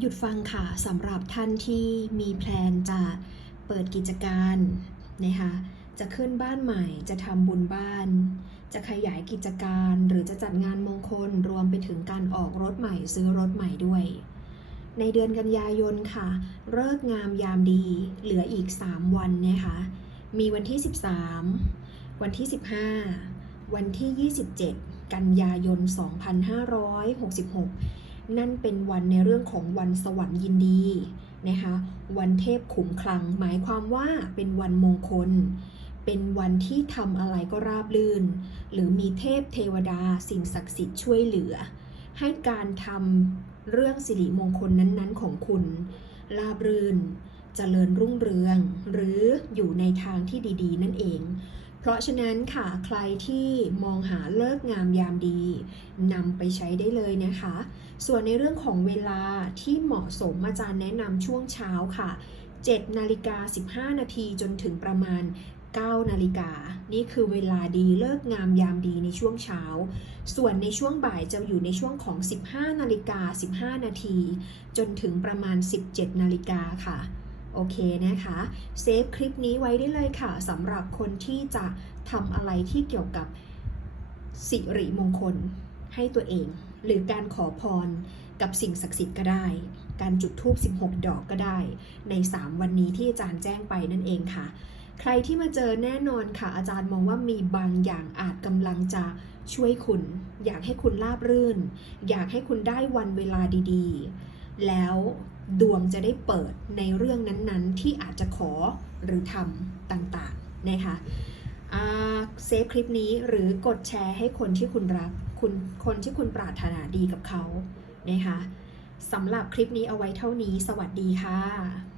หยุดฟังค่ะสำหรับท่านที่มีแพลนจะเปิดกิจการนะคะจะขึ้นบ้านใหม่จะทำบุญบ้าน จะขยายกิจการหรือจะจัดงานมงคลรวมไปถึงการออกรถใหม่ซื้อรถใหม่ด้วย ในเดือนกันยายนค่ะเลิกงามยามดี เหลืออีก 3 วันนะคะมีวันที่ 13 วันที่ 15 วันที่ 27 กันยายน 2566 นั่นเป็นวันในเรื่องของวันสวรรค์ยินดีนะคะวันเทพขุมคลัง หมายความว่าเป็นวันมงคล เป็นวันที่ทำอะไรก็ราบรื่น หรือมีเทพเทวดาสิ่งศักดิ์สิทธิ์ช่วยเหลือ ให้การทำเรื่องสิริมงคลนั้นๆ ของคุณ ราบรื่นเจริญรุ่งเรือง หรืออยู่ในทางที่ดี ๆ นั่นเอง เพราะฉะนั้นค่ะใครที่มองหาเลิกงามยามดีนำไปใช้ได้เลยนะคะ ส่วนในเรื่องของเวลาที่เหมาะสมอาจารย์แนะนำช่วงเช้าค่ะ7นาฬิกา15 นาทีจนถึงประมาณ9นาฬิกา นี่คือเวลาดีเลิกงามยามดีในช่วงเช้า ส่วนในช่วงบ่ายจะอยู่ในช่วงของ 15 นาฬิกา 15 นาที จนถึงประมาณ 17 นาฬิกาค่ะ โอเคนะคะเซฟคลิปนี้ไว้ได้เลยค่ะสำหรับคนที่จะทำอะไรที่เกี่ยวกับสิริมงคลให้ตัวเอง หรือการขอพรกับสิ่งศักดิ์สิทธิ์ก็ได้ การจุดธูป 16 ดอกก็ได้ ใน 3 วันนี้ที่อาจารย์แจ้งไปนั่นเองค่ะ ใครที่มาเจอแน่นอนค่ะ อาจารย์มองว่ามีบางอย่างอาจกำลังจะช่วยคุณ อยากให้คุณราบรื่น อยากให้คุณได้วันเวลาดีๆ แล้ว ดวงจะได้เปิดในเรื่องนั้นๆ ที่อาจจะขอหรือทำต่างๆนะคะเซฟคลิปนี้หรือกดแชร์ให้คนที่คุณรักคุณคนที่คุณปรารถนาดีกับเขานะคะสำหรับคลิปนี้เอาไว้เท่านี้ สวัสดีค่ะ